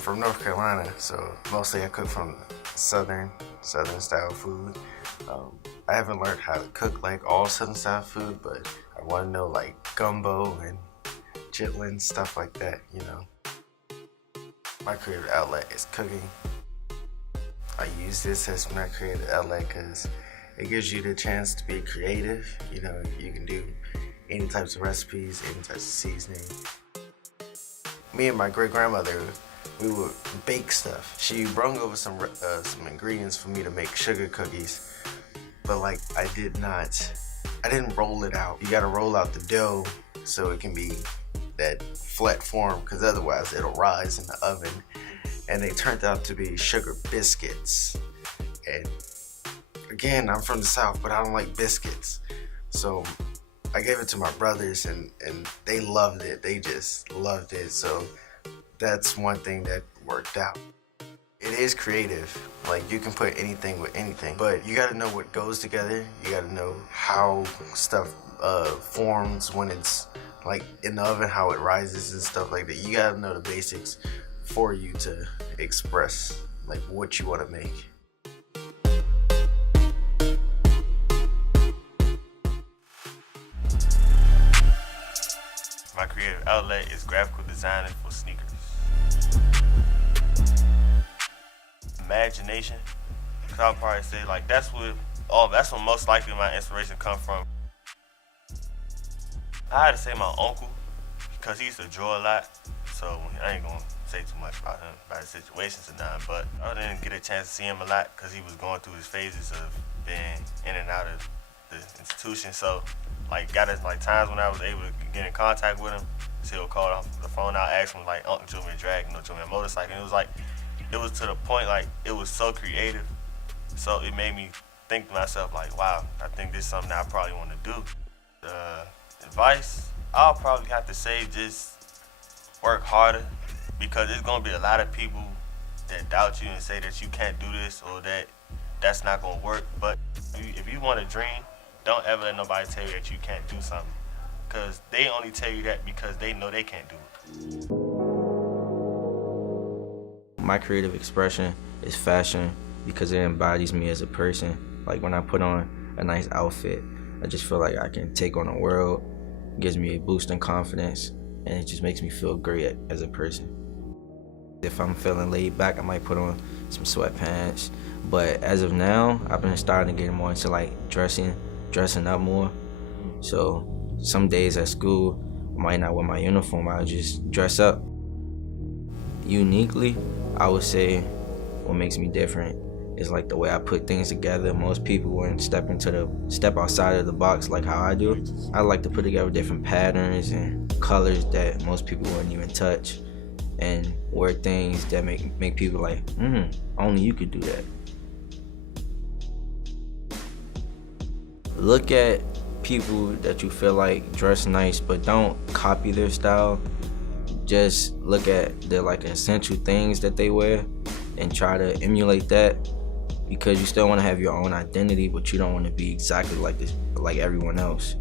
from North Carolina, so mostly I cook from southern style food. I haven't learned how to cook like all southern style food, but I want to know like gumbo and chitlins, stuff like that, you know. My creative outlet is cooking. I use this as my creative outlet because it gives you the chance to be creative. You know, you can do any types of recipes, any types of seasoning. Me and my great-grandmother, we would bake stuff. She brought over some ingredients for me to make sugar cookies, but like I didn't roll it out. You gotta roll out the dough so it can be that flat form, because otherwise it'll rise in the oven. And they turned out to be sugar biscuits. And again, I'm from the South, but I don't like biscuits. So I gave it to my brothers and they loved it. They just loved it. So that's one thing that worked out. It is creative. Like, you can put anything with anything, but you gotta know what goes together. You gotta know how stuff forms when it's like in the oven, how it rises and stuff like that. You gotta know the basics for you to express like what you want to make. My creative outlet is graphical designing for sneakers. Imagination, cause I'll probably say like that's what most likely my inspiration come from. I had to say my uncle, because he used to draw a lot, so I ain't gonna say too much about him, about his situations and nothing, but I didn't get a chance to see him a lot because he was going through his phases of being in and out of the institution. So like got us like times when I was able to get in contact with him, so he'll call off the phone out, ask him like, Uncle, show me a drag, show me a motorcycle. And it was to the point like it was so creative, so it made me think to myself like, wow, I think this is something that I probably want to do. Advice, I'll probably have to say just work harder, because there's gonna be a lot of people that doubt you and say that you can't do this or that that's not gonna work. But if you want to dream, don't ever let nobody tell you that you can't do something, because they only tell you that because they know they can't do it. My creative expression is fashion because it embodies me as a person. Like when I put on a nice outfit, I just feel like I can take on the world. It gives me a boost in confidence, and it just makes me feel great as a person. If I'm feeling laid back, I might put on some sweatpants. But as of now, I've been starting to get more into like dressing up more. So some days at school, I might not wear my uniform, I'll just dress up. Uniquely, I would say what makes me different is like the way I put things together. Most people wouldn't step outside of the box like how I do. I like to put together different patterns and colors that most people wouldn't even touch, and wear things that make people like, only you could do that. Look at people that you feel like dress nice, but don't copy their style. Just look at the like essential things that they wear and try to emulate that, because you still want to have your own identity, but you don't want to be exactly like everyone else.